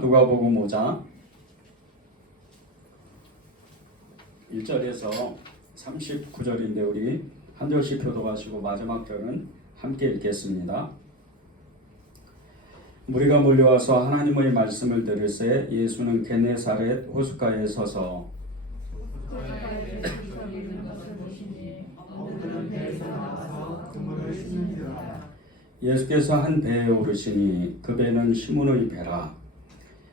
누가복음 5장 1절에서 39절인데 우리 한 절씩 교독하시고 마지막 절은 함께 읽겠습니다. 무리가 몰려와서 하나님의 말씀을 들을새 예수는 게네사렛 호숫가에 서서 예수께서 한 배에 오르시니 그 배는 시몬의 배라.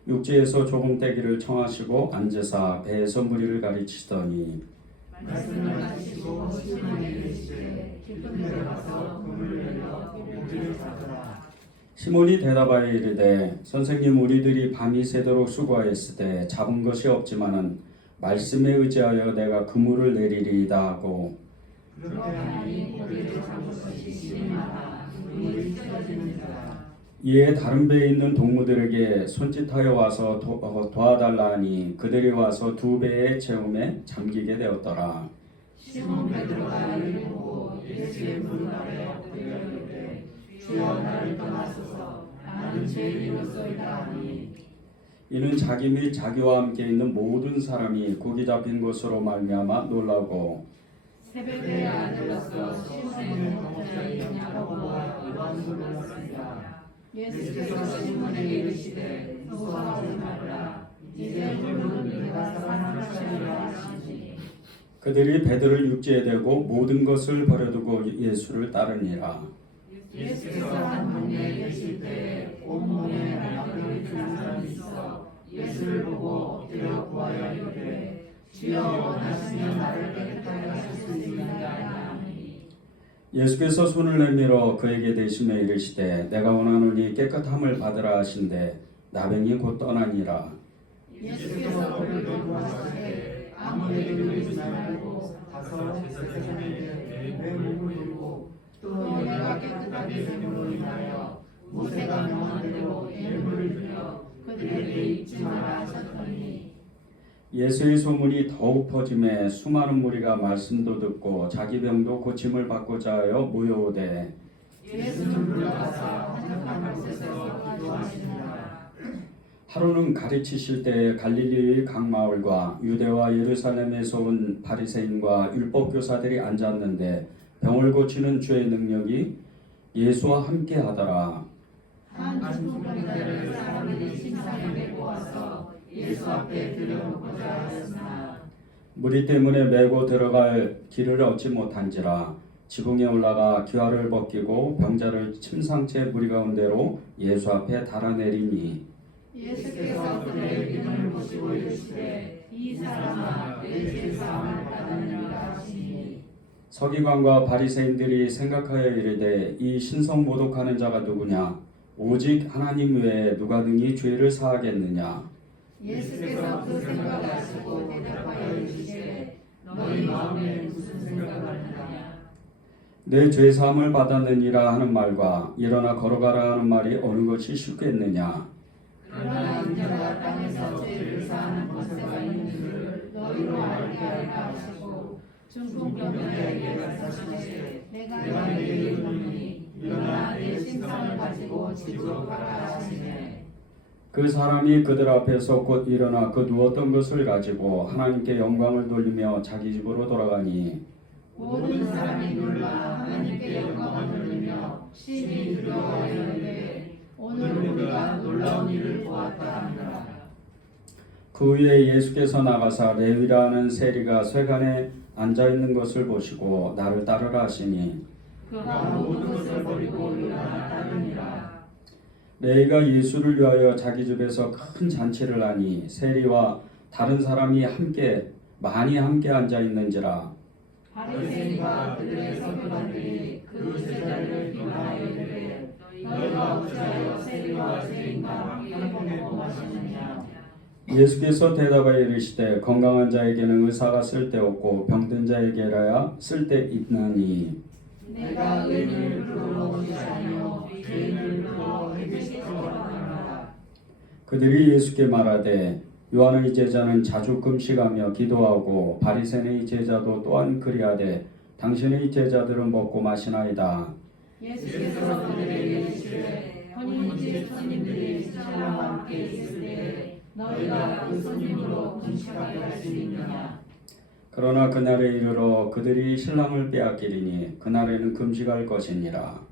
육지에서 조금 떼기를 청하시고 앉으사 배에서 무리를 가르치시더니 말씀을 마치시고 시몬에게 이르시되 깊은 데로 가서 그물을 내려 고기를 잡으라. 시몬이 대답하여 이르되 선생님, 우리들이 밤이 새도록 수고하였으되 잡은 것이 없지만은 말씀에 의지하여 내가 그물을 내리리이다 하고 그렇게 하니 고기를 잡을 것이 심하다. 물이 찢어지는지라. 이에 다른 배에 있는 동무들에게 손짓하여 와서 도와달라 하니 그들이 와서 두 배의 채움에 잠기게 되었더라. 시몬 베드로가 이를 보고 예수의 무릎 아래 엎드려 이르되 주여 나를 떠나소서 나는 죄인이로소이다 하니 이는 자기 및 자기와 함께 있는 모든 사람이 고기 잡힌 것으로 말미암아 놀라고 새벽에 아들로서 시몬의 목자인 야고보와 요한도 놀랐습니다. 예수께서 시몬에게 이르시되 무서워하지 말라. 이제 물은 네가 살아나시리라 하시니 그들이 배들을 육지에 대고 모든 것을 버려두고 예수를 따르니라. 예수께서 한 동네에 계실 때에 온몸에 나병이 든 사람이 있어 예수를 보고 엎드려 구하여 이르되 주여 원하시면 나를 깨끗하게 하실 수 있느냐 하니 예수께서 손을 내밀어 그에게 대심에 이르시되 내가 원하노니 깨끗함을 받으라 하신대 나병이 곧 떠나니라. 예수께서 그를 들고 하시되 아무에게 이르지 말고 가서 제사장에게 내 몸을 들고 또 내가 깨끗하게 됨으로 인하여 모세가 명한 대로 예물을 드려 그들에게 잊지 마라 하셨더니 예수의 소문이 더욱 퍼짐에 수많은 무리가 말씀도 듣고 자기 병도 고침을 받고자 하여 모여오되 예수는 물러가서 한적한 곳에서 기도하시니라. 하루는 가르치실 때 갈릴리의 각 마을과 유대와 예루살렘에서 온 바리새인과 율법 교사들이 앉았는데 병을 고치는 주의 능력이 예수와 함께 하더라. 한 중풍병자를 사람들이 심상에 메고 와서 예수 앞에 들여놓고자 하였으나 무리 때문에 메고 들어갈 길을 얻지 못한지라 지붕에 올라가 기와를 벗기고 병자를 침상째 무리 가운데로 예수 앞에 달아내리니 예수께서 그들의 믿음을 보시고 이르시되 이 사람아 내 죄사함을 받았느니라 하시니 서기관과 바리새인들이 생각하여 이르되 이 신성 모독하는 자가 누구냐 오직 하나님 외에 누가 능히 죄를 사하겠느냐. 예수께서 그 생각을 아시고 대답하여 이르시되 너희 마음에 무슨 생각을 하느냐 내 죄사함을 받았느니라 하는 말과 일어나 걸어가라 하는 말이 어느 것이 쉽겠느냐. 그러나 인자가 땅에서 죄를 사하는 권세가 있는 줄을 너희로 알게 하리라 하시고 중풍병자에게 말씀하시되 내가 내게 이르노니 일어나 내 신상을 가지고 집으로 가라 하시네. 그 사람이 그들 앞에서 곧 일어나 그 누웠던 것을 가지고 하나님께 영광을 돌리며 자기 집으로 돌아가니 모든 사람이 놀라 하나님께 영광을 돌리며 심히 두려워하여 이르되 오늘 우리가 놀라운 일을 보았다 하느라. 그 후에 예수께서 나가사 레위라 하는 세리가 쇠간에 앉아있는 것을 보시고 나를 따르라 하시니 그가 모든 것을 버리고 일어나 따르니라. 레위가 예수를 위하여 자기 집에서 큰 잔치를 하니 세리와 다른 사람이 많이 함께 앉아있는지라. 바리새인과 그들의 서기관들이 그 제자를 비난하여 이르되 너희가 어찌하여 세리와 죄인과 함께 먹고 마시느냐. 예수께서 대답하여 이르시되 건강한 자에게는 의사가 쓸데없고 병든 자에게라야 쓸데있나니 내가 의인을 부르러 온 것이 아니요 죄인을 부르러 회개시키러 왔노라. 그들이 예수께 말하되 요한의 제자는 자주 금식하며 기도하고 바리새인의 제자도 또한 그리하되 당신의 제자들은 먹고 마시나이다. 예수께서 그들에게 이르시되 혼인집 손님들이 신랑과 함께 있을 때 너희가 그 손님으로 금식하게 할 수 있느냐. 그러나 그날에 이르러 그들이 신랑을 빼앗기리니 그날에는 금식할 것이니라.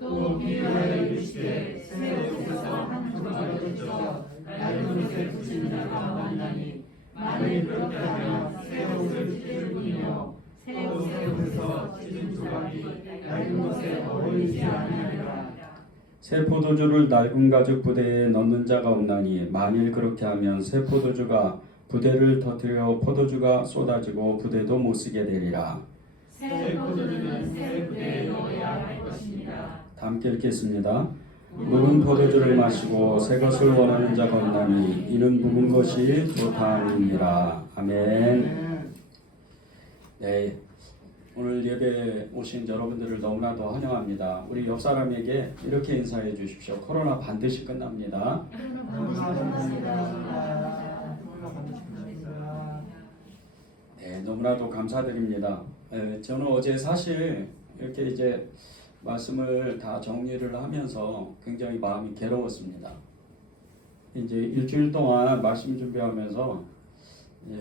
또 비유하여 이르시되 새 옷에서 한 조각을 찢어 낡은 옷에 붙이는 자가 만나니 만일 그렇게 하면 새 옷을 찢을 뿐이요 새 옷에서 찢은 조각이 낡은 옷에 어울리지 아니하리라. 새 포도주를 낡은 가죽 부대에 넣는 자가 없나니 만일 그렇게 하면 새 포도주가 부대를 터뜨려 포도주가 쏟아지고 부대도 못 쓰게 되리라. 새 포도주는 새 부대에 넣어야 할 것입니다. 다 함께 읽겠습니다. 묵은 포도주를 마시고 새 것을 원하는 자가 없나니 이는 묵은 것이 좋다함이니라. 아멘. 네, 오늘 예배 오신 여러분들을 너무나도 환영합니다. 우리 옆 사람에게 이렇게 인사해 주십시오. 코로나 반드시 끝납니다. 네, 너무나도 감사드립니다. 저는 어제 사실 이렇게 이제 말씀을 다 정리를 하면서 굉장히 마음이 괴로웠습니다. 이제 일주일 동안 말씀 준비하면서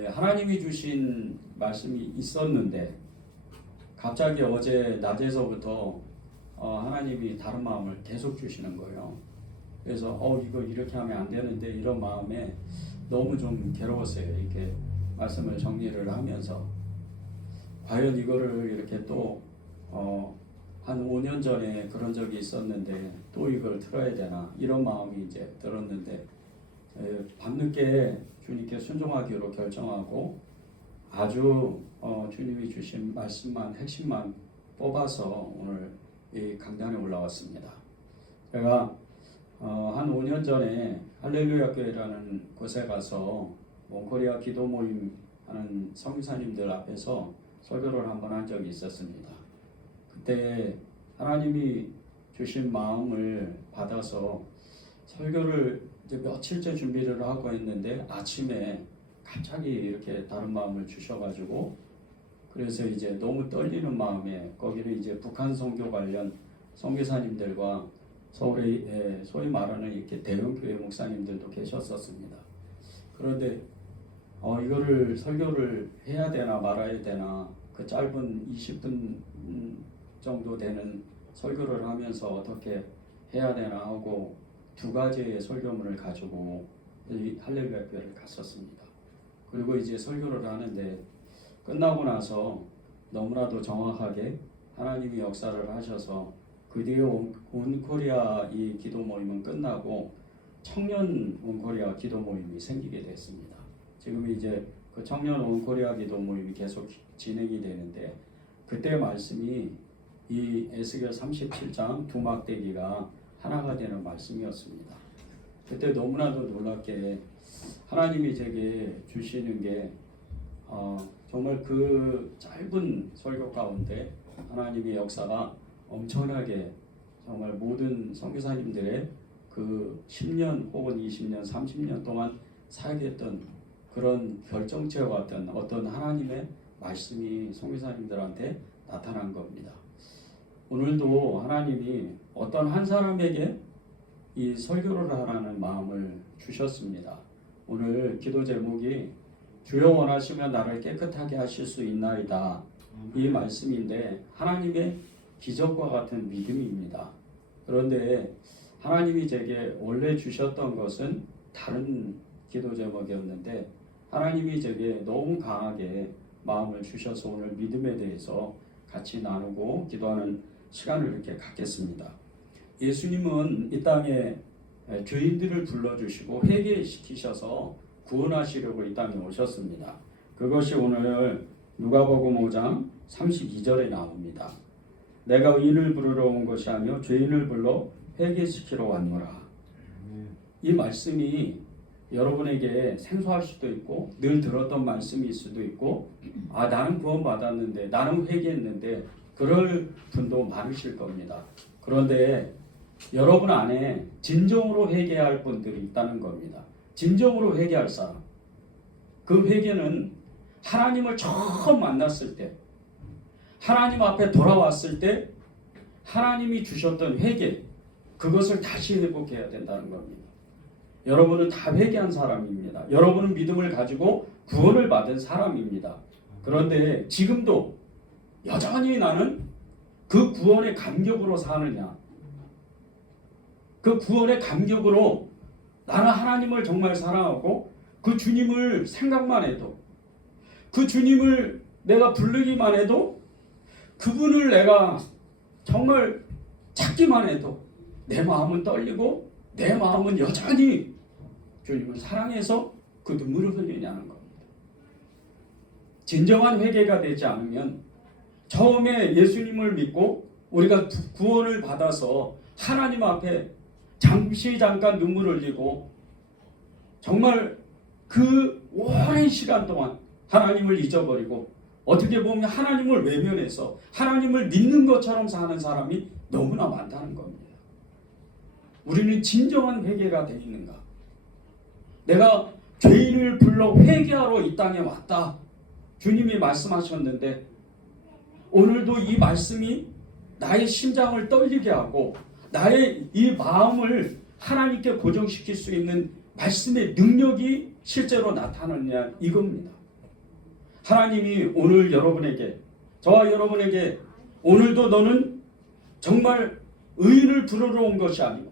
하나님이 주신 말씀이 있었는데 갑자기 어제 낮에서부터 하나님이 다른 마음을 계속 주시는 거예요. 그래서 이거 이렇게 하면 안 되는데 이런 마음에 너무 좀 괴로웠어요. 이렇게 말씀을 정리를 하면서 과연 이거를 이렇게 또 한 5년 전에 그런 적이 있었는데 또 이걸 틀어야 되나 이런 마음이 이제 들었는데 밤늦게 주님께 순종하기로 결정하고 아주 주님이 주신 말씀만 핵심만 뽑아서 오늘 이 강단에 올라왔습니다. 제가 한 5년 전에 할렐루야 교회라는 곳에 가서 몽코리아 기도 모임 하는 선교사님들 앞에서 설교를 한번 한 적이 있었습니다. 그때 하나님이 주신 마음을 받아서 설교를 이제 며칠째 준비를 하고 있는데 아침에 갑자기 이렇게 다른 마음을 주셔가지고 그래서 이제 너무 떨리는 마음에 거기는 이제 북한 선교 관련 선교사님들과 서울에 소위 말하는 이렇게 대형 교회 목사님들도 계셨었습니다. 그런데 이거를 설교를 해야 되나 말아야 되나 그 짧은 20분 정도 되는 설교를 하면서 어떻게 해야 되나 하고 두 가지의 설교문을 가지고 이 할렐루야 교회를 갔었습니다. 그리고 이제 설교를 하는데 끝나고 나서 너무나도 정확하게 하나님이 역사를 하셔서 그 뒤에 온 코리아 이 기도 모임은 끝나고 청년 온 코리아 기도 모임이 생기게 됐습니다. 지금 이제 그 청년 온 코리아 기도 모임이 계속 진행이 되는데 그때 말씀이 이 에스겔 37장 두 막대기가 하나가 되는 말씀이었습니다. 그때 너무나도 놀랍게 하나님이 제게 주시는 게 정말 그 짧은 설교 가운데 하나님의 역사가 엄청나게 정말 모든 선교사님들의 그 10년 혹은 20년, 30년 동안 사역했던 그런 결정체와 같은 어떤 하나님의 말씀이 선교사님들한테 나타난 겁니다. 오늘도 하나님이 어떤 한 사람에게 이 설교를 하라는 마음을 주셨습니다. 오늘 기도 제목이 주여 원하시면 나를 깨끗하게 하실 수 있나이다. 이 말씀인데 하나님의 기적과 같은 믿음입니다. 그런데 하나님이 제게 원래 주셨던 것은 다른 기도 제목이었는데 하나님이 제게 너무 강하게 마음을 주셔서 오늘 믿음에 대해서 같이 나누고 기도하는 시간을 이렇게 갖겠습니다. 예수님은 이 땅에 죄인들을 불러주시고 회개시키셔서 구원하시려고 이 땅에 오셨습니다. 그것이 오늘 누가복음 5장 32절에 나옵니다. 내가 의인을 부르러 온 것이 아니요 죄인을 불러 회개시키러 왔노라. 이 말씀이 여러분에게 생소할 수도 있고 늘 들었던 말씀일 수도 있고 나는 구원받았는데 나는 회개했는데 그럴 분도 많으실 겁니다. 그런데 여러분 안에 진정으로 회개할 분들이 있다는 겁니다. 진정으로 회개할 사람. 그 회개는 하나님을 처음 만났을 때 하나님 앞에 돌아왔을 때 하나님이 주셨던 회개 그것을 다시 회복해야 된다는 겁니다. 여러분은 다 회개한 사람입니다. 여러분은 믿음을 가지고 구원을 받은 사람입니다. 그런데 지금도 여전히 나는 그 구원의 감격으로 사느냐, 그 구원의 감격으로 나는 하나님을 정말 사랑하고 그 주님을 생각만 해도, 그 주님을 내가 부르기만 해도, 그분을 내가 정말 찾기만 해도 내 마음은 떨리고 내 마음은 여전히 주님을 사랑해서 그 눈물을 흘리냐는 겁니다. 진정한 회개가 되지 않으면 처음에 예수님을 믿고 우리가 구원을 받아서 하나님 앞에 잠깐 눈물을 흘리고 정말 그 오랜 시간 동안 하나님을 잊어버리고 어떻게 보면 하나님을 외면해서 하나님을 믿는 것처럼 사는 사람이 너무나 많다는 겁니다. 우리는 진정한 회개가 되어 있는가? 내가 죄인을 불러 회개하러 이 땅에 왔다. 주님이 말씀하셨는데 오늘도 이 말씀이 나의 심장을 떨리게 하고 나의 이 마음을 하나님께 고정시킬 수 있는 말씀의 능력이 실제로 나타나느냐 이겁니다. 하나님이 오늘 여러분에게, 저와 여러분에게 오늘도 너는 정말 의인을 부르러 온 것이 아니고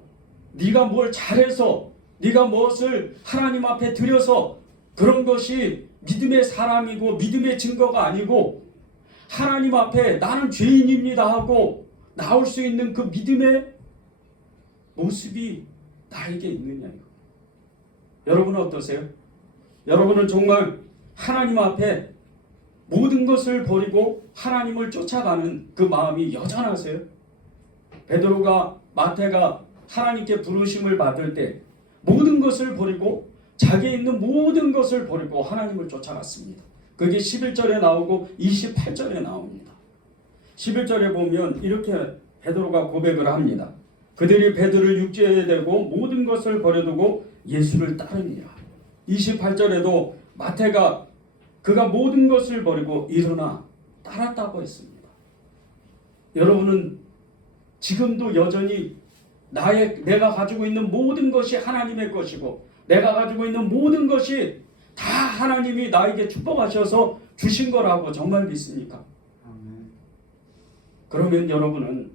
네가 뭘 잘해서 네가 무엇을 하나님 앞에 드려서 그런 것이 믿음의 사람이고 믿음의 증거가 아니고 하나님 앞에 나는 죄인입니다 하고 나올 수 있는 그 믿음의 모습이 나에게 있느냐. 여러분은 어떠세요? 여러분은 정말 하나님 앞에 모든 것을 버리고 하나님을 쫓아가는 그 마음이 여전하세요? 베드로가 마태가 하나님께 부르심을 받을 때 모든 것을 버리고 자기에 있는 모든 것을 버리고 하나님을 쫓아갔습니다. 그게 11절에 나오고 28절에 나옵니다. 11절에 보면 이렇게 베드로가 고백을 합니다. 그들이 베드로를 육지에 대고 모든 것을 버려두고 예수를 따르니라. 28절에도 마태가 그가 모든 것을 버리고 일어나 따랐다고 했습니다. 여러분은 지금도 여전히 내가 가지고 있는 모든 것이 하나님의 것이고 내가 가지고 있는 모든 것이 다 하나님이 나에게 축복하셔서 주신 거라고 정말 믿습니까? 그러면 여러분은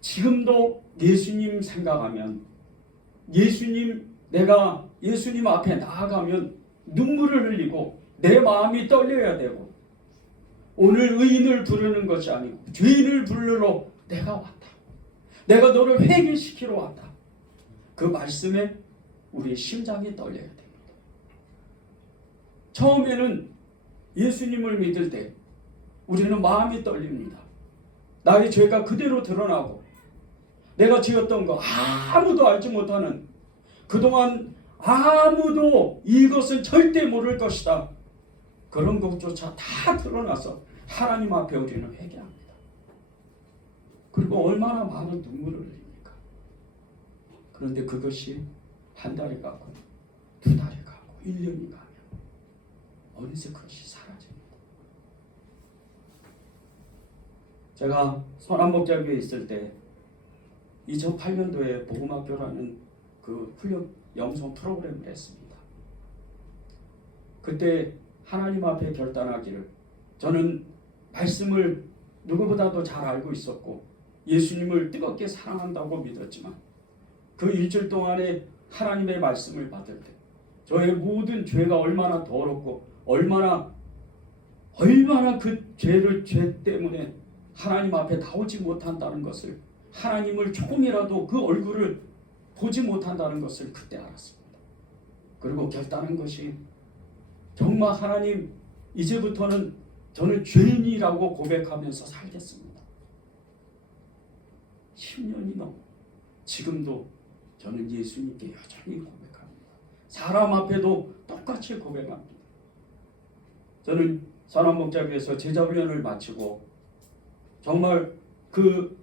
지금도 예수님 생각하면 내가 예수님 앞에 나아가면 눈물을 흘리고 내 마음이 떨려야 되고 오늘 의인을 부르는 것이 아니고 죄인을 부르러 내가 왔다. 내가 너를 회개시키러 왔다. 그 말씀에 우리의 심장이 떨려야 됩니다. 처음에는 예수님을 믿을 때 우리는 마음이 떨립니다. 나의 죄가 그대로 드러나고 내가 지었던 거 아무도 알지 못하는 그동안 아무도 이것은 절대 모를 것이다. 그런 것조차 다 드러나서 하나님 앞에 우리는 회개합니다. 그리고 얼마나 많은 눈물을 흘립니까? 그런데 그것이 한 달이 가고 두 달이 가고 1년이 가면 어느새 그것이 사라집니다. 제가 선한목자교에 있을 때 2008년도에 복음학교라는 그 훈련 영성 프로그램을 했습니다. 그때 하나님 앞에 결단하기를 저는 말씀을 누구보다도 잘 알고 있었고 예수님을 뜨겁게 사랑한다고 믿었지만 그 일주일 동안에 하나님의 말씀을 받을 때 저의 모든 죄가 얼마나 더럽고 얼마나 그 죄 때문에 하나님 앞에 나오지 못한다는 것을 하나님을 조금이라도 그 얼굴을 보지 못한다는 것을 그때 알았습니다. 그리고 결단한 것이 정말 하나님 이제부터는 저는 죄인이라고 고백하면서 살겠습니다. 10년이 넘어 지금도 저는 예수님께 여전히 고백합니다. 사람 앞에도 똑같이 고백합니다. 저는 선한목자교에서 제자훈련을 마치고 정말 그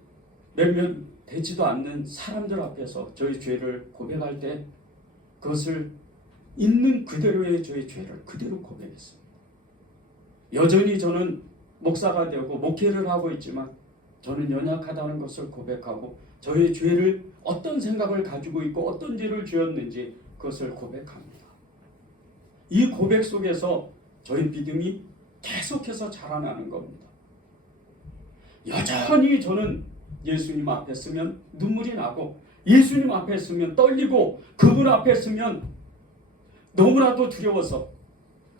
몇몇 되지도 않는 사람들 앞에서 저의 죄를 고백할 때 그것을 있는 그대로의 저의 죄를 그대로 고백했습니다. 여전히 저는 목사가 되고 목회를 하고 있지만 저는 연약하다는 것을 고백하고 저의 죄를 어떤 생각을 가지고 있고 어떤 죄를 지었는지 그것을 고백합니다. 이 고백 속에서 저희 믿음이 계속해서 자라나는 겁니다. 여전히 저는 예수님 앞에 서면 눈물이 나고 예수님 앞에 서면 떨리고 그분 앞에 서면 너무나도 두려워서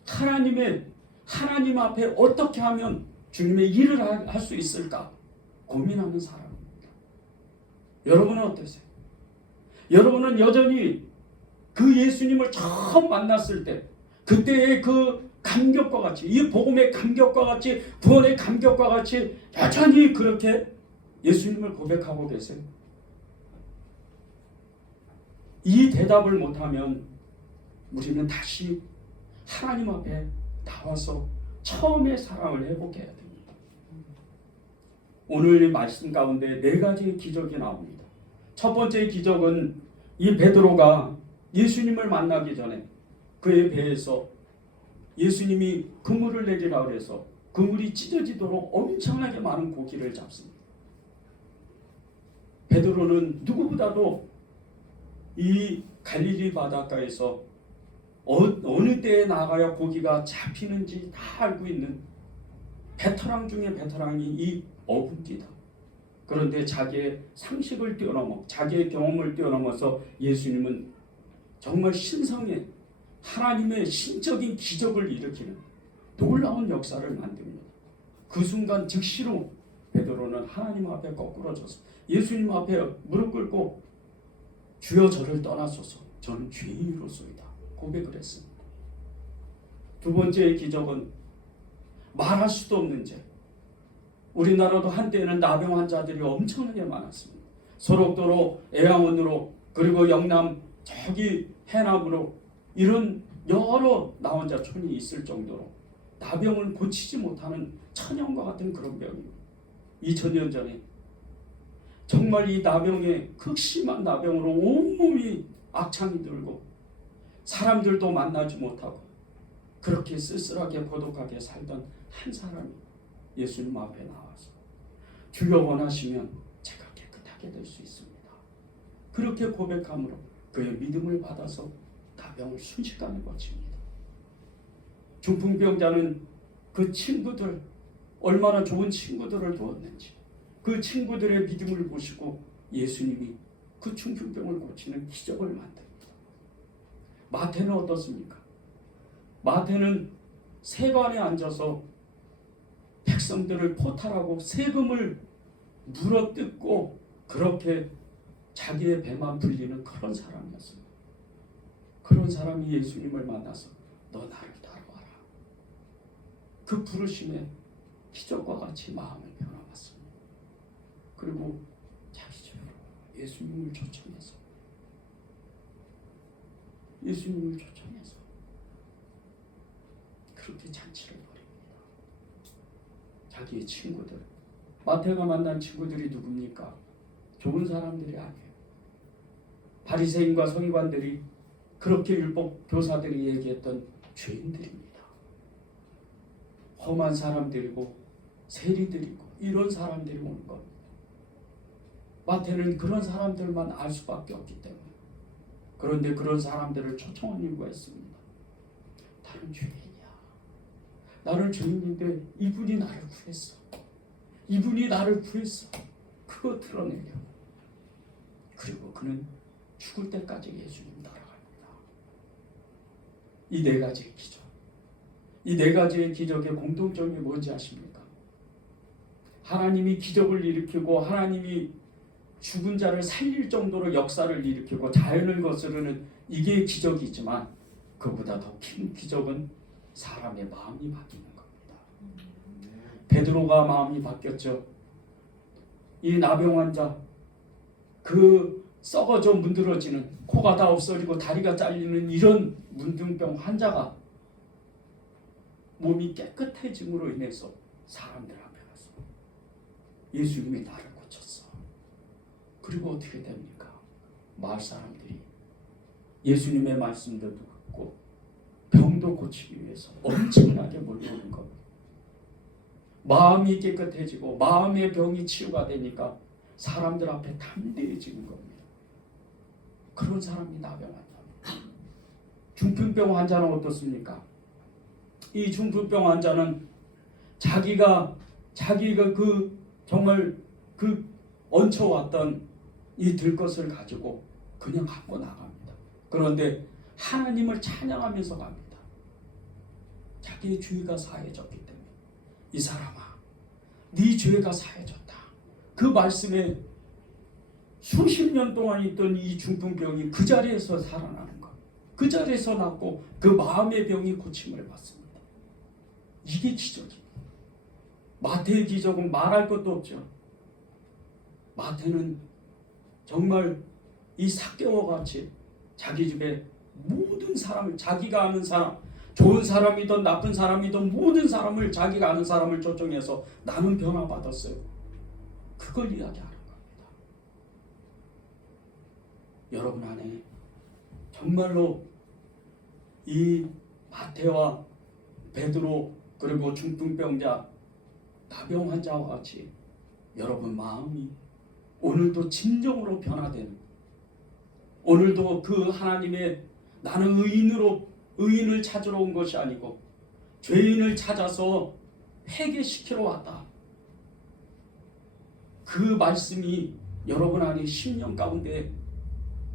하나님 앞에 어떻게 하면 주님의 일을 할 수 있을까 고민하는 사람입니다. 여러분은 어떠세요? 여러분은 여전히 그 예수님을 처음 만났을 때 그때의 그 감격과 같이 이 복음의 감격과 같이 구원의 감격과 같이 여전히 그렇게 예수님을 고백하고 계세요? 이 대답을 못하면 우리는 다시 하나님 앞에 나와서 처음의 사랑을 회복해야 됩니다. 오늘 말씀 가운데 4가지의 기적이 나옵니다. 첫 번째 기적은 이 베드로가 예수님을 만나기 전에 그의 배에서 예수님이 그물을 내리라 그래서 그물이 찢어지도록 엄청나게 많은 고기를 잡습니다. 베드로는 누구보다도 이 갈릴리 바닷가에서 어느 때에 나가야 고기가 잡히는지 다 알고 있는 베테랑 중에 베테랑이 이 어부입니다. 그런데 자기의 상식을 뛰어넘어 자기의 경험을 뛰어넘어서 예수님은 정말 신성의 하나님의 신적인 기적을 일으키는 놀라운 역사를 만듭니다. 그 순간 즉시로 베드로는 하나님 앞에 거꾸러져서 예수님 앞에 무릎 꿇고 주여 저를 떠나소서 저는 죄인으로소이다 고백을 했습니다. 두 번째의 기적은 말할 수도 없는 죄. 우리나라도 한때는 나병 환자들이 엄청나게 많았습니다. 소록도로 애양원으로 그리고 영남 저기 해남으로 이런 여러 나환자촌이 있을 정도로 나병을 고치지 못하는 천연과 같은 그런 병이에요. 2000년 전에 정말 이 나병에 극심한 나병으로 온몸이 악창이 들고 사람들도 만나지 못하고 그렇게 쓸쓸하게 고독하게 살던 한 사람이 예수님 앞에 나와서 주여 원하시면 제가 깨끗하게 될 수 있습니다. 그렇게 고백함으로 그의 믿음을 받아서 나병을 순식간에 고칩니다. 중풍병자는 그 친구들 얼마나 좋은 친구들을 두었는지 그 친구들의 믿음을 보시고 예수님이 그 중풍병을 고치는 기적을 만듭니다. 마태는 어떻습니까? 마태는 세관에 앉아서 백성들을 포탈하고 세금을 물어뜯고 그렇게 자기의 배만 불리는 그런 사람이었습니다. 그런 사람이 예수님을 만나서 너 나를 따라와라. 그 부르심에 기적과 같이 마음을 변화왔습니다. 그리고 자기 집으로 예수님을 초청해서 그렇게 잔치를 벌입니다. 자기의 친구들 마태가 만난 친구들이 누굽니까? 좋은 사람들이 아니에요. 바리새인과 서기관들이 그렇게 율법 교사들이 얘기했던 죄인들입니다. 험한 사람들이고 세리들이고 이런 사람들이 오는 겁니다. 마태는 그런 사람들만 알 수밖에 없기 때문에 그런데 그런 사람들을 초청한 이유가 있습니다. 나는 죄인이야. 나는 죄인인데 이분이 나를 구했어. 이분이 나를 구했어. 그거 드러내려고. 그리고 그는 죽을 때까지 예수님 따라갑니다. 이 4가지의 기적. 이 4가지의 기적의 공통점이 뭔지 아십니까? 하나님이 기적을 일으키고 하나님이 죽은 자를 살릴 정도로 역사를 일으키고 자연을 거스르는 이게 기적이지만 그보다 더 큰 기적은 사람의 마음이 바뀌는 겁니다. 베드로가 마음이 바뀌었죠. 이 나병 환자 그 썩어져 문드러지는 코가 다 없어지고 다리가 잘리는 이런 문둥병 환자가 몸이 깨끗해짐으로 인해서 사람들 앞에 가서 예수님이 나를 고쳤어. 그리고 어떻게 됩니까? 마을 사람들이 예수님의 말씀도 듣고 병도 고치기 위해서 엄청나게 몰려오는 겁니다. 마음이 깨끗해지고 마음의 병이 치유가 되니까 사람들 앞에 담대해지는 겁니다. 그런 사람이 나병 환자입니다. 중풍병 환자는 어떻습니까? 이 중풍병 환자는 자기가 정말 얹혀왔던 이 들것을 가지고 그냥 갖고 나갑니다. 그런데 하나님을 찬양하면서 갑니다. 자기의 죄가 사해졌기 때문에. 이 사람아, 네 죄가 사해졌다. 그 말씀에 수십 년 동안 있던 이 중풍병이 그 자리에서 살아나는 것, 그 자리에서 낫고 그 마음의 병이 고침을 받습니다. 이게 기적입니다. 마태의 기적은 말할 것도 없죠. 마태는 정말 이 삭개와 같이 자기 집에 모든 사람을, 자기가 아는 사람, 좋은 사람이든 나쁜 사람이든 모든 사람을, 자기가 아는 사람을 초청해서 나는 변화받았어요. 그걸 이야기하는 겁니다. 여러분 안에 정말로 이 마태와 베드로 그리고 중풍병자, 나병 환자와 같이 여러분 마음이 오늘도 진정으로 변화되는, 오늘도 그 하나님의 나는 의인을 찾으러 온 것이 아니고 죄인을 찾아서 회개시키러 왔다. 그 말씀이 여러분 안에 10년 가운데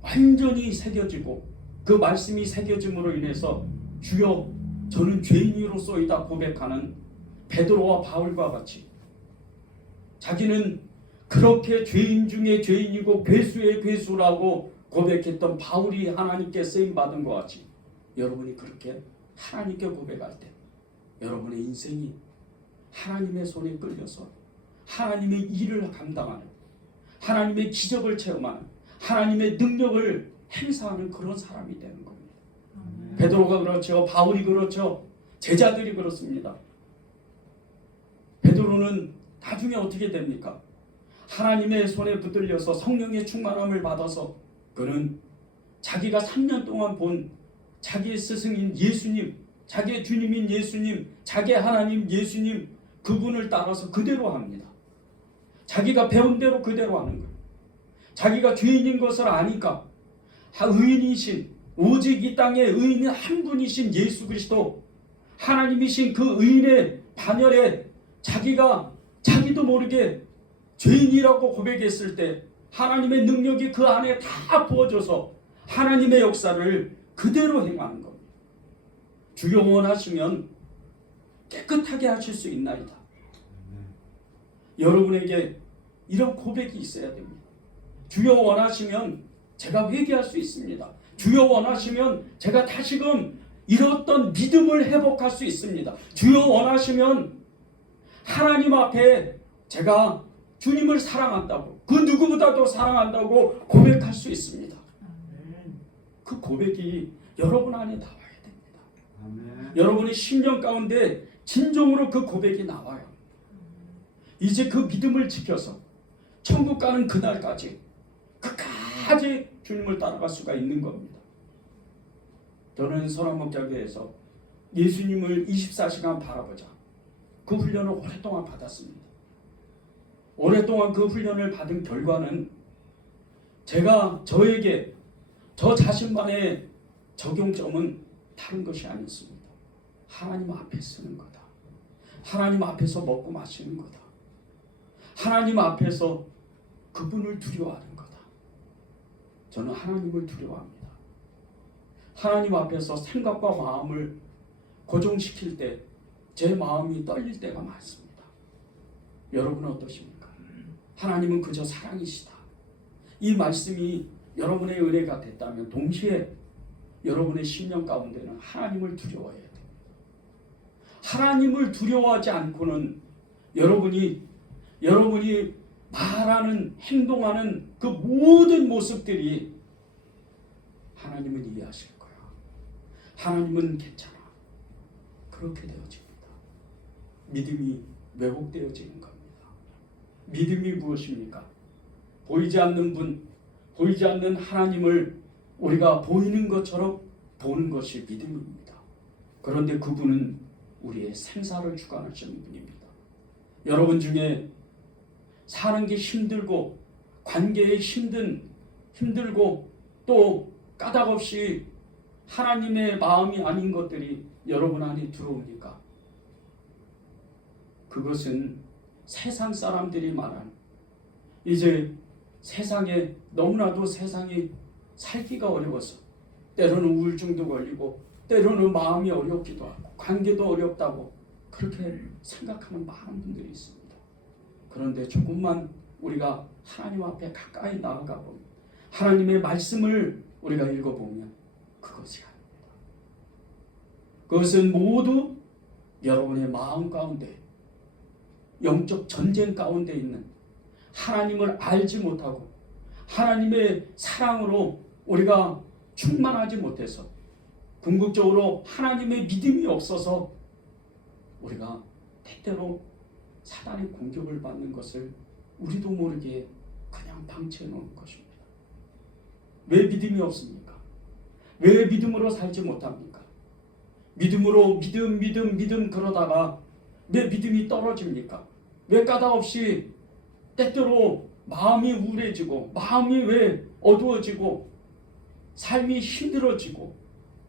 완전히 새겨지고, 그 말씀이 새겨짐으로 인해서 주여 저는 죄인으로서이다 고백하는 베드로와 바울과 같이, 자기는 그렇게 죄인 중에 죄인이고 괴수의 괴수라고 고백했던 바울이 하나님께 쓰임받은 것 같이, 여러분이 그렇게 하나님께 고백할 때 여러분의 인생이 하나님의 손에 끌려서 하나님의 일을 감당하는, 하나님의 기적을 체험하는, 하나님의 능력을 행사하는 그런 사람이 되는 겁니다. 베드로가 그렇죠. 바울이 그렇죠. 제자들이 그렇습니다. 베드로는 나중에 어떻게 됩니까? 하나님의 손에 붙들려서 성령의 충만함을 받아서 그는 자기가 3년 동안 본 자기의 스승인 예수님, 자기의 주님인 예수님, 자기의 하나님 예수님, 그분을 따라서 그대로 합니다. 자기가 배운 대로 그대로 하는 거예요. 자기가 죄인인 것을 아니까 의인이신, 오직 이 땅에 의인이 한 분이신 예수 그리스도, 하나님이신 그 의인의 반열에 자기도 모르게 죄인이라고 고백했을 때 하나님의 능력이 그 안에 다 부어져서 하나님의 역사를 그대로 행하는 겁니다. 주여 원하시면 깨끗하게 하실 수 있나이다. 여러분에게 이런 고백이 있어야 됩니다. 주여 원하시면 제가 회개할 수 있습니다. 주여 원하시면 제가 다시금 잃었던 믿음을 회복할 수 있습니다. 주여 원하시면 하나님 앞에 제가 주님을 사랑한다고, 그 누구보다도 사랑한다고 고백할 수 있습니다. 그 고백이 여러분 안에 나와야 됩니다. 아멘. 여러분의 심령 가운데 진정으로 그 고백이 나와요. 이제 그 믿음을 지켜서 천국 가는 그날까지 끝까지 주님을 따라갈 수가 있는 겁니다. 저는 선한목자교회에서 예수님을 24시간 바라보자, 그 훈련을 오랫동안 받았습니다. 오랫동안 그 훈련을 받은 결과는 저에게 저 자신만의 적용점은 다른 것이 아니었습니다. 하나님 앞에 쓰는 거다. 하나님 앞에서 먹고 마시는 거다. 하나님 앞에서 그분을 두려워하는 거다. 저는 하나님을 두려워합니다. 하나님 앞에서 생각과 마음을 고정시킬 때 제 마음이 떨릴 때가 많습니다. 여러분은 어떠십니까? 하나님은 그저 사랑이시다. 이 말씀이 여러분의 은혜가 됐다면 동시에 여러분의 심령 가운데는 하나님을 두려워해야 됩니다. 하나님을 두려워하지 않고는 여러분이 말하는, 행동하는 그 모든 모습들이 하나님은 이해하실 거야. 하나님은 괜찮아. 그렇게 되어집니다. 믿음이 왜곡되어지는 겁니다. 믿음이 무엇입니까? 보이지 않는 분, 보이지 않는 하나님을 우리가 보이는 것처럼 보는 것이 믿음입니다. 그런데 그분은 우리의 생사를 주관하시는 분입니다. 여러분 중에 사는 게 힘들고 관계에 힘들고 또 까닭없이 하나님의 마음이 아닌 것들이 여러분 안에 들어옵니까? 그것은 세상 사람들이 말하는, 이제 세상에 너무나도 세상이 살기가 어려워서 때로는 우울증도 걸리고 때로는 마음이 어렵기도 하고 관계도 어렵다고 그렇게 생각하는 많은 분들이 있습니다. 그런데 조금만 우리가 하나님 앞에 가까이 나아가 보면, 하나님의 말씀을 우리가 읽어보면 그것이 아닙니다. 그것은 모두 여러분의 마음 가운데 영적 전쟁 가운데 있는, 하나님을 알지 못하고 하나님의 사랑으로 우리가 충만하지 못해서 궁극적으로 하나님의 믿음이 없어서 우리가 때때로 사단의 공격을 받는 것을 우리도 모르게 그냥 방치해 놓은 것입니다. 왜 믿음이 없습니까? 왜 믿음으로 살지 못합니까? 믿음으로 믿음 그러다가 내 믿음이 떨어집니까? 왜 까닭없이 때때로 마음이 우울해지고 마음이 왜 어두워지고 삶이 힘들어지고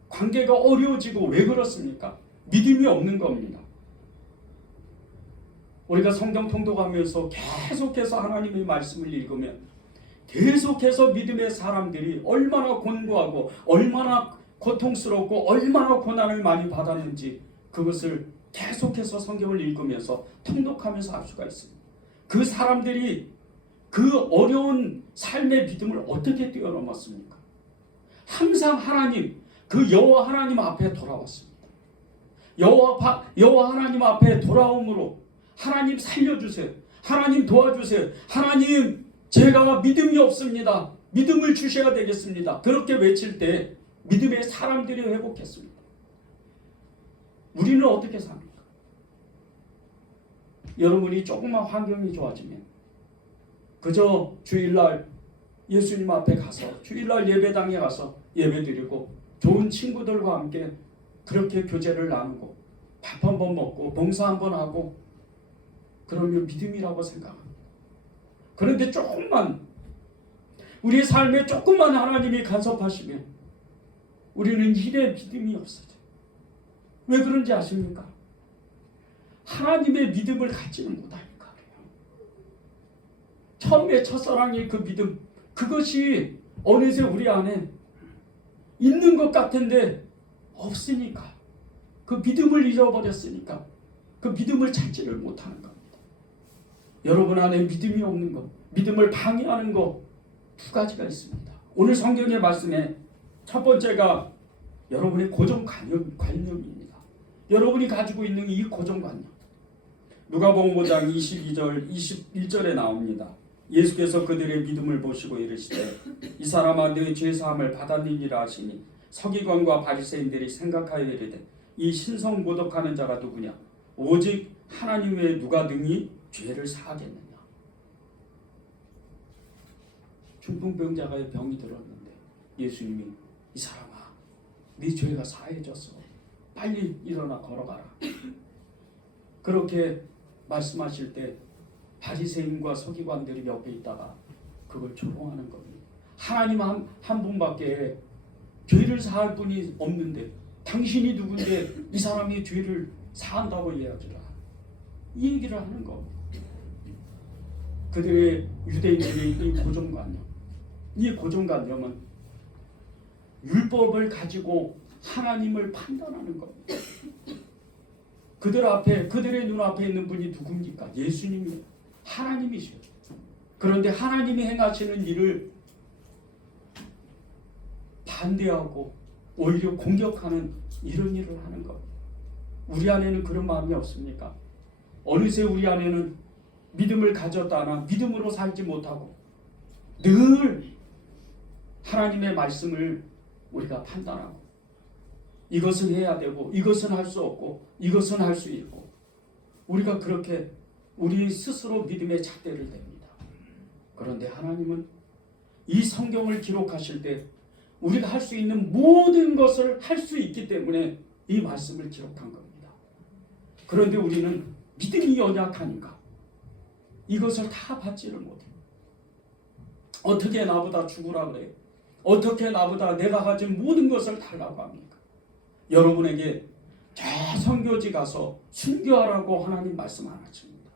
관계가 어려워지고 왜 그렇습니까? 믿음이 없는 겁니다. 우리가 성경 통독하면서 계속해서 하나님의 말씀을 읽으면 계속해서 믿음의 사람들이 얼마나 곤고하고 얼마나 고통스럽고 얼마나 고난을 많이 받았는지 그것을 계속해서 성경을 읽으면서 통독하면서 알 수가 있습니다. 그 사람들이 그 어려운 삶의 믿음을 어떻게 뛰어넘었습니까? 항상 하나님, 그 여호와 하나님 앞에 돌아왔습니다. 여호와 하나님 앞에 돌아옴으로 하나님 살려주세요. 하나님 도와주세요. 하나님 제가 믿음이 없습니다. 믿음을 주셔야 되겠습니다. 그렇게 외칠 때 믿음의 사람들이 회복했습니다. 우리는 어떻게 삽니까? 여러분이 조금만 환경이 좋아지면 그저 주일날 예수님 앞에 가서 주일날 예배당에 가서 예배드리고 좋은 친구들과 함께 그렇게 교제를 나누고 밥 한번 먹고 봉사 한번 하고 그러면 믿음이라고 생각합니다. 그런데 조금만 우리의 삶에 조금만 하나님이 간섭하시면 우리는 일의 믿음이 없어져요. 왜 그런지 아십니까? 하나님의 믿음을 갖지는 못하니까 그래요. 처음에 첫사랑의 그 믿음, 그것이 어느새 우리 안에 있는 것 같은데 없으니까, 그 믿음을 잃어버렸으니까 그 믿음을 찾지를 못하는 겁니다. 여러분 안에 믿음이 없는 것, 믿음을 방해하는 것 두 가지가 있습니다. 오늘 성경의 말씀에 첫 번째가 여러분의 고정관념입니다. 여러분이 가지고 있는 이 고정관념. 누가복음 5장 22절 21절에 나옵니다. 예수께서 그들의 믿음을 보시고 이르시되 이 사람아 너희 죄사함을 받았느니라 하시니 서기관과 바리새인들이 생각하여 이르되 이 신성모독하는 자가 누구냐? 오직 하나님 외에 누가 능히 죄를 사하겠느냐? 중풍병자가 병이 들었는데 예수님이 이 사람아 네 죄가 사해졌어. 빨리 일어나 걸어가라. 그렇게 말씀하실 때 바리새인과 서기관들이 옆에 있다가 그걸 조롱하는 겁니다. 하나님 한 분밖에 죄를 사할 분이 없는데 당신이 누군데 이 사람이 죄를 사한다고 이야기를 이 얘기를 하는 겁니다. 그들의 유대인들의 이 고정관념, 이 고정관념은 율법을 가지고 하나님을 판단하는 겁니다. 그들의 눈앞에 있는 분이 누굽니까? 예수님이에요. 하나님이시죠. 그런데 하나님이 행하시는 일을 반대하고 오히려 공격하는 이런 일을 하는 겁니다. 우리 안에는 그런 마음이 없습니까? 어느새 우리 안에는 믿음을 가졌다나 믿음으로 살지 못하고 늘 하나님의 말씀을 우리가 판단하고 이것은 해야 되고 이것은 할 수 없고 이것은 할 수 있고 우리가 그렇게 우리 스스로 믿음의 잣대를 댑니다. 그런데 하나님은 이 성경을 기록하실 때 우리가 할 수 있는 모든 것을 할 수 있기 때문에 이 말씀을 기록한 겁니다. 그런데 우리는 믿음이 연약하니까 이것을 다 받지를 못해요. 어떻게 나보다 죽으라 그래? 어떻게 나보다 내가 가진 모든 것을 달라고 합니까? 여러분에게 저 선교지 가서 순교하라고 하나님 말씀 안 하십니다.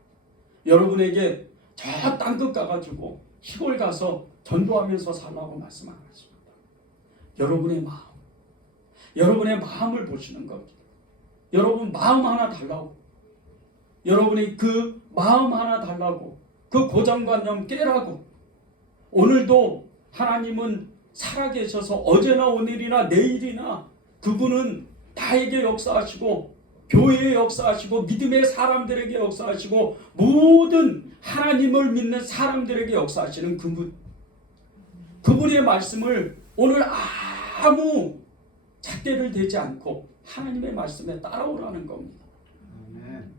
여러분에게 저 땅끝 가가지고 시골 가서 전도하면서 살라고 말씀 안 하십니다. 여러분의 마음, 여러분의 마음을 보시는 겁니다. 여러분 마음 하나 달라고, 여러분이 그 마음 하나 달라고, 그 고정관념 깨라고. 오늘도 하나님은 살아계셔서 어제나 오늘이나 내일이나 그분은 나에게 역사하시고 교회에 역사하시고 믿음의 사람들에게 역사하시고 모든 하나님을 믿는 사람들에게 역사하시는 그분의 말씀을 오늘 아무 잣대를 대지 않고 하나님의 말씀에 따라오라는 겁니다. 아멘.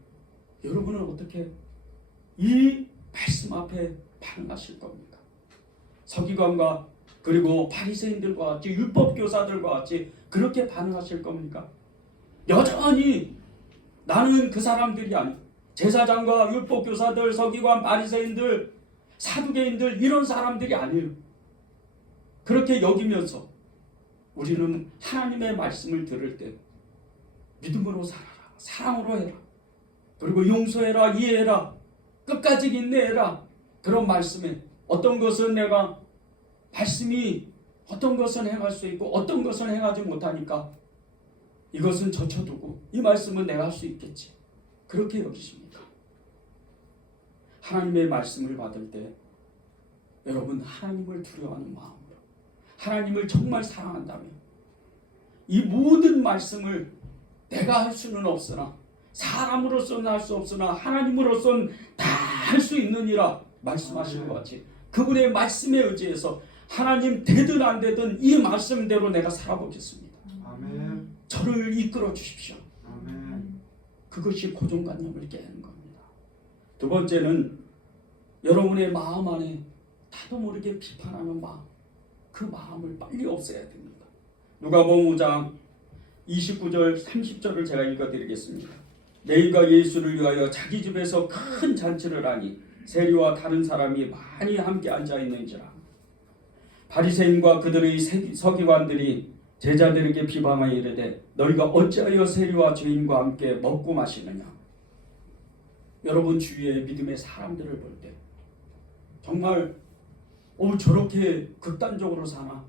여러분은 어떻게 이 말씀 앞에 반응하실 겁니까? 서기관과 그리고 바리새인들과 같이 율법교사들과 같이 그렇게 반응하실 겁니까? 여전히 나는 그 사람들이 아니고 제사장과 율법교사들, 서기관, 바리새인들, 사두개인들 이런 사람들이 아니에요. 그렇게 여기면서 우리는 하나님의 말씀을 들을 때 믿음으로 살아라, 사랑으로 해라, 그리고 용서해라, 이해해라, 끝까지 인내해라. 그런 말씀에 어떤 것은 내가 말씀이 어떤 것은 행할 수 있고 어떤 것은 행하지 못하니까 이것은 젖혀두고 이 말씀은 내가 할 수 있겠지. 그렇게 여기십니까? 하나님의 말씀을 받을 때 여러분 하나님을 두려워하는 마음으로 하나님을 정말 사랑한다면 이 모든 말씀을 내가 할 수는 없으나 사람으로서는 할 수 없으나 하나님으로서는 다 할 수 있느니라 말씀하신 것 같이 그분의 말씀에 의지해서 하나님 되든 안 되든 이 말씀대로 내가 살아보겠습니다. 아멘. 저를 이끌어 주십시오. 아멘. 그것이 고정관념을 깨는 겁니다. 두 번째는 여러분의 마음 안에 나도 모르게 비판하는 마음, 그 마음을 빨리 없애야 됩니다. 누가복음 5장 29절 30절을 제가 읽어드리겠습니다. 레위가 예수를 위하여 자기 집에서 큰 잔치를 하니 세리와 다른 사람이 많이 함께 앉아 있는지라. 바리새인과 그들의 서기관들이 제자들에게 비방하여 이르되 너희가 어찌하여 세리와 죄인과 함께 먹고 마시느냐. 여러분 주위의 믿음의 사람들을 볼 때 정말 저렇게 극단적으로 사나?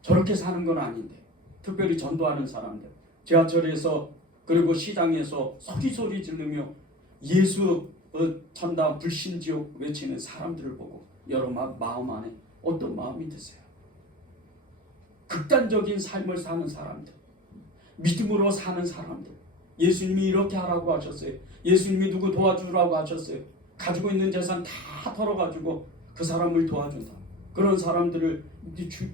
저렇게 사는 건 아닌데 특별히 전도하는 사람들 지하철에서 그리고 시장에서 소리 지르며 예수 천당 불신지옥 외치는 사람들을 보고 여러분 마음 안에 어떤 마음이 드세요? 극단적인 삶을 사는 사람들, 믿음으로 사는 사람들, 예수님이 이렇게 하라고 하셨어요. 예수님이 누구 도와주라고 하셨어요. 가지고 있는 재산 다 털어가지고 그 사람을 도와준다. 그런 사람들을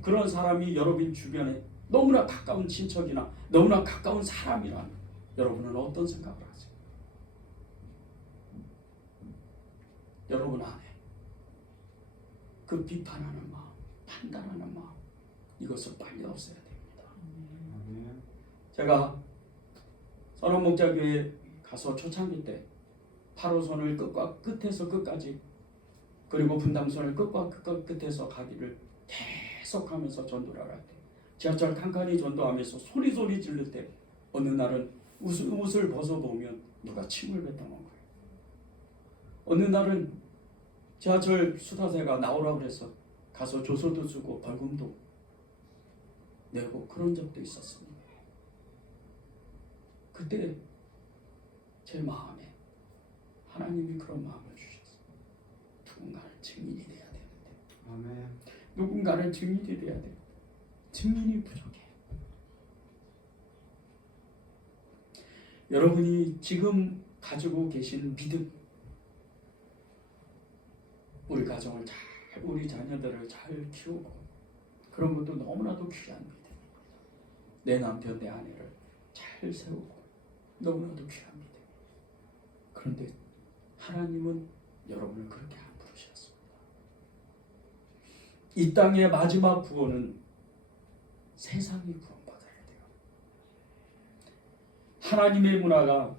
그런 사람이 여러분 주변에 너무나 가까운 친척이나 너무나 가까운 사람이라면 여러분은 어떤 생각을 하세요? 여러분 안에 그 비판하는 마음, 판단하는 마음 이것을 빨리 없애야 됩니다. 아멘. 제가 선원목자교회 가서 초창기 때 8호선을 끝에서 끝까지 그리고 분당선을 끝과 끝에서 가기를 계속하면서 전도를 할 때 지하철 칸칸이 전도하면서 소리 지를 때 어느 날은 옷을 벗어보면 누가 침을 뱉어놓은 거예요. 어느 날은 지하철 수다새가 나오라고 해서 가서 조서도 주고 벌금도 내고 그런 적도 있었습니다. 그때 제 마음에 하나님이 그런 마음을 주셨어요. 누군가는 증인이 돼야 되는데 아멘. 누군가는 증인이 돼야 돼요. 증인이 부족해요. 여러분이 지금 가지고 계신 믿음, 우리 가정을 잘, 우리 자녀들을 잘 키우고 그런 것도 너무나도 귀한 믿음입니다. 내 남편, 내 아내를 잘 세우고 너무나도 귀한 믿음입니다. 그런데 하나님은 여러분을 그렇게 안 부르셨습니다. 이 땅의 마지막 구원은 세상이 구원받아야 돼요. 하나님의 문화가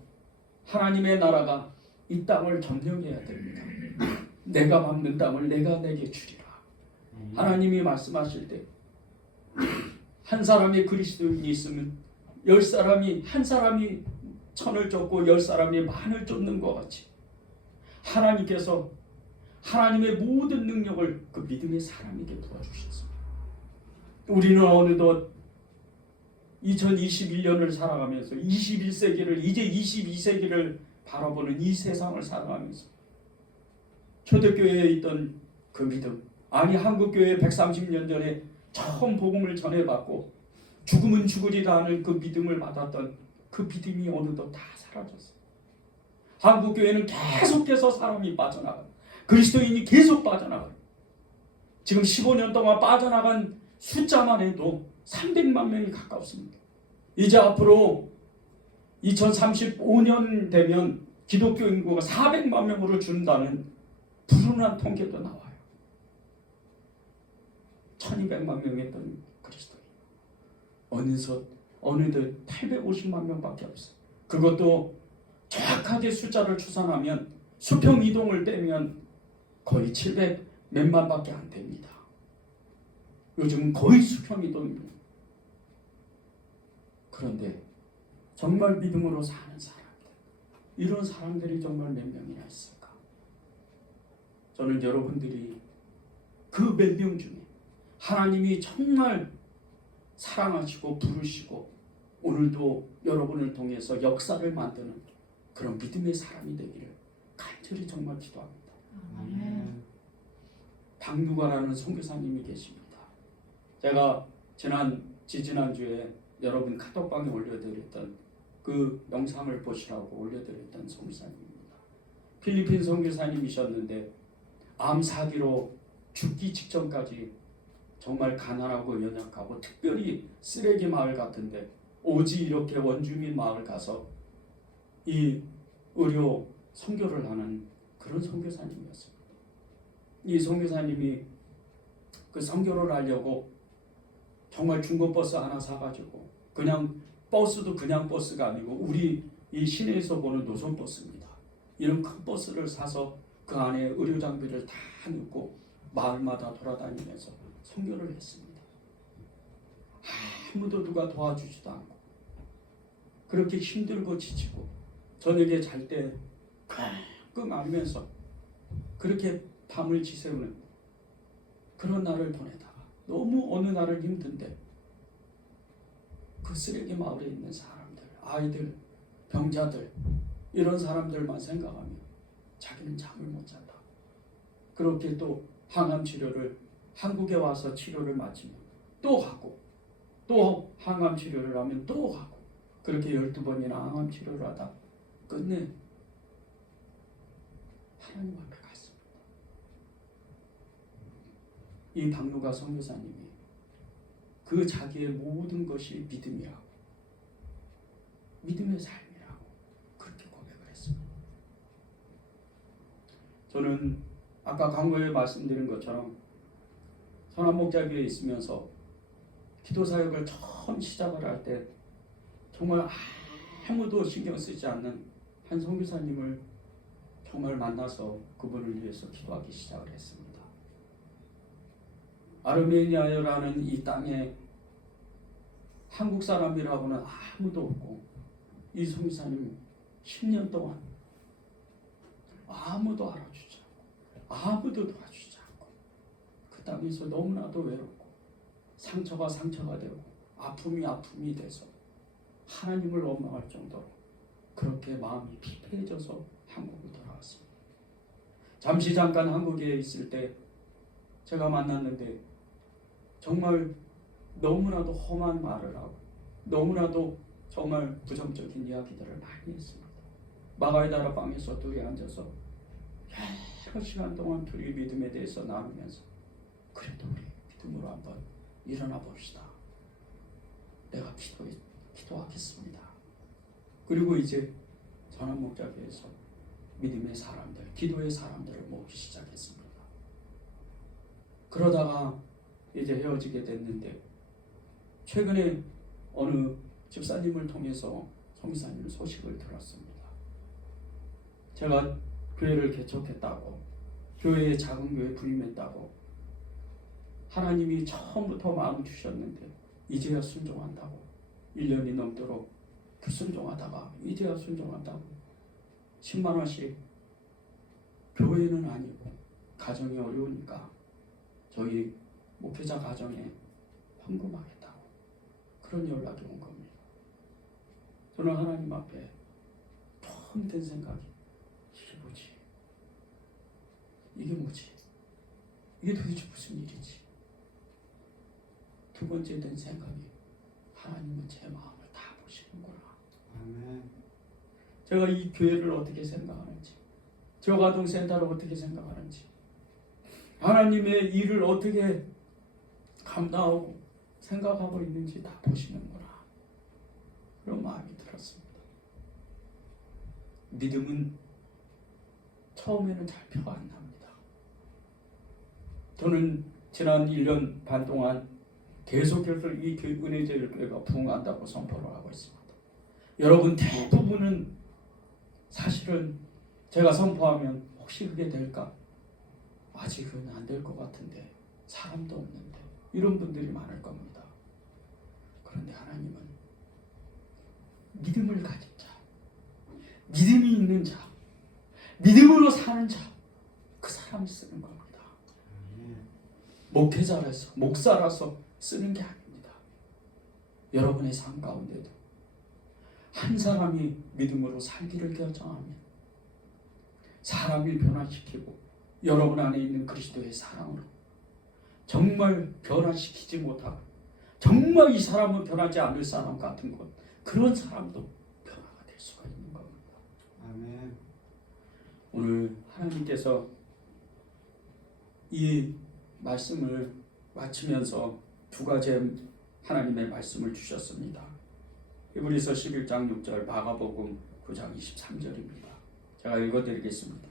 하나님의 나라가 이 땅을 점령해야 됩니다. 내가 밟는 땅을 내가 내게 주리라. 하나님이 말씀하실 때 한 사람이 그리스도인이 있으면 한 사람이 천을 쫓고 10사람이 만을 쫓는 것 같이 하나님께서 하나님의 모든 능력을 그 믿음의 사람에게 부어주셨습니다. 우리는 어느덧 2021년을 살아가면서 21세기를 이제 22세기를 바라보는 이 세상을 살아가면서 초대교회에 있던 그 믿음, 아니 한국교회 130년 전에 처음 복음을 전해받고 죽으면 죽으리라 하는 그 믿음을 받았던 그 믿음이 어느덧 다 사라졌어요. 한국교회는 계속해서 사람이 빠져나가요. 그리스도인이 계속 빠져나가요. 지금 15년 동안 빠져나간 숫자만 해도 300만 명이 가깝습니다. 이제 앞으로 2035년 되면 기독교 인구가 400만 명으로 준다는 불운한 통계도 나와요. 1200만 명이었던 그리스도인 어느덧 850만 명밖에 없어요. 그것도 정확하게 숫자를 추산하면 수평 이동을 떼면 거의 700 몇만밖에 안 됩니다. 요즘은 거의 수평 이동입니다. 그런데 정말 믿음으로 사는 사람들, 이런 사람들이 정말 몇 명이나 있을까? 저는 여러분들이 그 몇 명 중에 하나님이 정말 사랑하시고 부르시고 오늘도 여러분을 통해서 역사를 만드는 그런 믿음의 사람이 되기를 간절히 정말 기도합니다. 아멘. 박누가라는 선교사님이 계십니다. 제가 지지난주에 여러분 카톡방에 올려드렸던 그 영상을 보시라고 올려드렸던 선교사님입니다. 필리핀 선교사님이셨는데 암 사기로 죽기 직전까지 정말 가난하고 연약하고 특별히 쓰레기 마을 같은데 오지 이렇게 원주민 마을 가서 이 의료 선교를 하는 그런 선교사님이었습니다. 이 선교사님이 그 선교를 하려고 정말 중고버스 하나 사가지고 그냥 버스도 그냥 버스가 아니고 우리 이 시내에서 보는 노선버스입니다. 이런 큰 버스를 사서 그 안에 의료 장비를 다 넣고 마을마다 돌아다니면서 선교를 했습니다. 아무도 누가 도와주지도 않고 그렇게 힘들고 지치고 저녁에 잘 때 끙끙 앓으면서 그렇게 밤을 지새우는 그런 날을 보내다가 너무 어느 날은 힘든데 그 쓰레기 마을에 있는 사람들, 아이들, 병자들 이런 사람들만 생각하며 자기는 잠을 못 잔다. 그렇게 또 항암 치료를 한국에 와서 치료를 마치면 또 하고 또 항암 치료를 하면 또 하고 그렇게 12번이나 항암 치료를 하다 끝내 하나님 앞에 갔습니다. 이 박누가 선교사님이 그 자기의 모든 것이 믿음이라고 믿음의 삶이라고 그렇게 고백을 했습니다. 저는 아까 광고에 말씀드린 것처럼 선한목자교회에 있으면서 기도사역을 처음 시작을 할 때 정말 아무도 신경 쓰지 않는 한 선교사님을 정말 만나서 그분을 위해서 기도하기 시작을 했습니다. 아르메니아라는 이 땅에 한국 사람이라고는 아무도 없고 이 선교사님 10년 동안 아무도 알아주지 않고 아무도 도와주지 않고 그 땅에서 너무나도 외롭고 상처가 되고 아픔이 돼서 하나님을 원망할 정도로 그렇게 마음이 피폐해져서 한국을 돌아왔습니다. 잠깐 한국에 있을 때 제가 만났는데 정말 너무나도 험한 말을 하고 너무나도 정말 부정적인 이야기들을 많이 했습니다. 마가이다라 방에서 둘이 앉아서 여러 시간 동안 둘이 믿음에 대해서 나누면서 그래도 우리 믿음으로 한번 일어나 봅시다. 내가 기도하겠습니다. 그리고 이제 선한목자교회에서 믿음의 사람들, 기도의 사람들을 모으기 시작했습니다. 그러다가 이제 헤어지게 됐는데 최근에 어느 집사님을 통해서 성교사님 소식을 들었습니다. 제가 교회를 개척했다고, 교회에 작은 교회 부임했다고 하나님이 처음부터 마음 주셨는데 이제야 순종한다고. 1년이 넘도록 불순종하다가 이제야 순종한다고. 10만 원씩 교회는 아니고 가정이 어려우니까 저희 목회자 가정에 헌금하겠다고. 그런 연락이 온 겁니다. 저는 하나님 앞에 처음 든 생각이 이게 뭐지? 이게 뭐지? 이게 도대체 무슨 일이지? 두 번째 든 생각이 하나님은 제 마음을 다 보시는구나. 아멘. 제가 이 교회를 어떻게 생각하는지, 저 아동센터를 어떻게 생각하는지, 하나님의 일을 어떻게 감당하고 생각하고 있는지 다 보시는구나. 그런 마음이 들었습니다. 믿음은 처음에는 잘 표가 안 납니다. 저는 지난 1년 반 동안 계속해서 이 은혜제일교회가 부흥한다고 선포를 하고 있습니다. 여러분 대부분은 사실은 제가 선포하면 혹시 그게 될까? 아직은 안 될 것 같은데, 사람도 없는데, 이런 분들이 많을 겁니다. 그런데 하나님은 믿음을 가진 자, 믿음이 있는 자, 믿음으로 사는 자, 그 사람이 쓰는 겁니다. 목회자라서, 목사라서 쓰는 게 아닙니다. 여러분의 삶 가운데도 한 사람이 믿음으로 살기를 결정하면 사람을 변화시키고 여러분 안에 있는 그리스도의 사랑으로 정말 변화시키지 못하고 정말 이 사람은 변하지 않을 사람 같은 것, 그런 사람도 변화가 될 수가 있는 겁니다. 아멘. 오늘 하나님께서 이 말씀을 마치면서 두 가지 하나님의 말씀을 주셨습니다. 히브리서 11장 6절, 마가복음 9장 23절입니다. 제가 읽어드리겠습니다.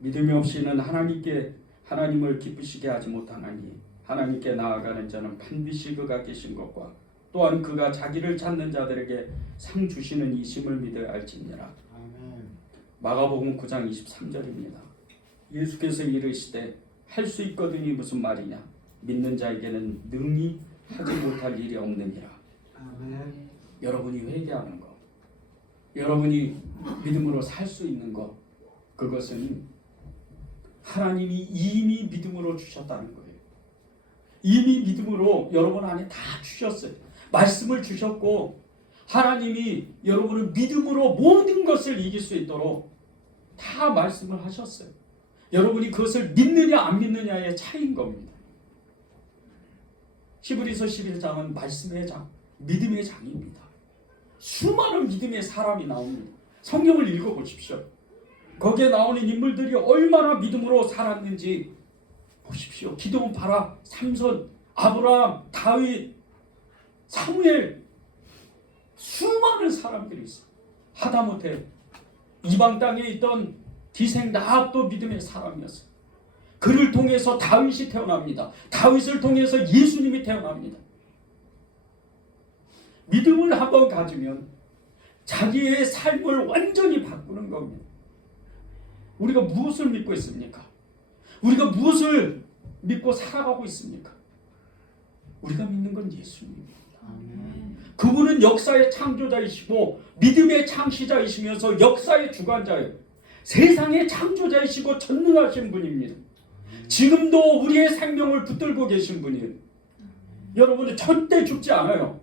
믿음이 없이는 하나님을 기쁘시게 하지 못하나니 하나님께 나아가는 자는 반드시 그가 계신 것과 또한 그가 자기를 찾는 자들에게 상 주시는 이심을 믿어야 할지니라. 아멘. 마가복음 9장 23절입니다. 예수께서 이르시되 할 수 있거든이 무슨 말이냐? 믿는 자에게는 능히 하지 못할 일이 없느니라. 아멘. 여러분이 회개하는 것, 여러분이 믿음으로 살 수 있는 것, 그것은 하나님이 이미 믿음으로 주셨다는 거예요. 이미 믿음으로 여러분 안에 다 주셨어요. 말씀을 주셨고 하나님이 여러분을 믿음으로 모든 것을 이길 수 있도록 다 말씀을 하셨어요. 여러분이 그것을 믿느냐 안 믿느냐의 차이인 겁니다. 히브리서 11장은 말씀의 장, 믿음의 장입니다. 수많은 믿음의 사람이 나옵니다. 성경을 읽어보십시오. 거기에 나오는 인물들이 얼마나 믿음으로 살았는지 보십시오. 기드온, 바락, 삼손, 아브라함, 다윗, 사무엘, 수많은 사람들이 있어요. 하다못해 이방 땅에 있던 기생 라합도 믿음의 사람이었어요. 그를 통해서 다윗이 태어납니다. 다윗을 통해서 예수님이 태어납니다. 믿음을 한번 가지면 자기의 삶을 완전히 바꾸는 겁니다. 우리가 무엇을 믿고 있습니까? 우리가 무엇을 믿고 살아가고 있습니까? 우리가 믿는 건 예수님입니다. 그분은 역사의 창조자이시고 믿음의 창시자이시면서 역사의 주관자예요. 세상의 창조자이시고 전능하신 분입니다. 지금도 우리의 생명을 붙들고 계신 분이에요. 여러분은 절대 죽지 않아요.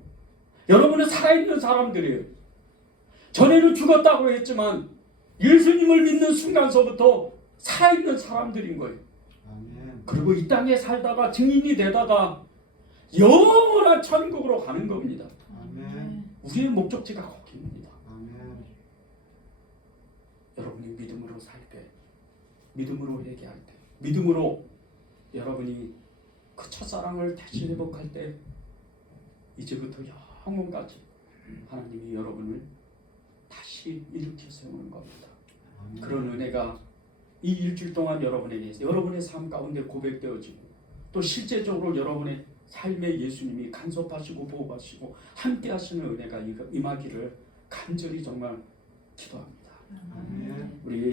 여러분은 살아있는 사람들이에요. 전에는 죽었다고 했지만 예수님을 믿는 순간서부터 살아있는 사람들인 거예요. 아멘. 그리고 이 땅에 살다가 증인이 되다가 영원한 천국으로 가는 겁니다. 아멘. 우리의 목적지가 거기입니다. 아멘. 여러분이 믿음으로 살 때, 믿음으로 회개할 때, 믿음으로 여러분이 그 첫사랑을 다시 회복할 때 이제부터 영원까지 하나님이 여러분을 다시 일으켜 세우는 겁니다. 아멘. 그런 은혜가 이 일주일 동안 여러분의 삶 가운데 고백되어지고 또 실제적으로 여러분의 삶에 예수님이 간섭하시고 보호하시고 함께 하시는 은혜가 임하기를 간절히 정말 기도합니다. 아멘. 우리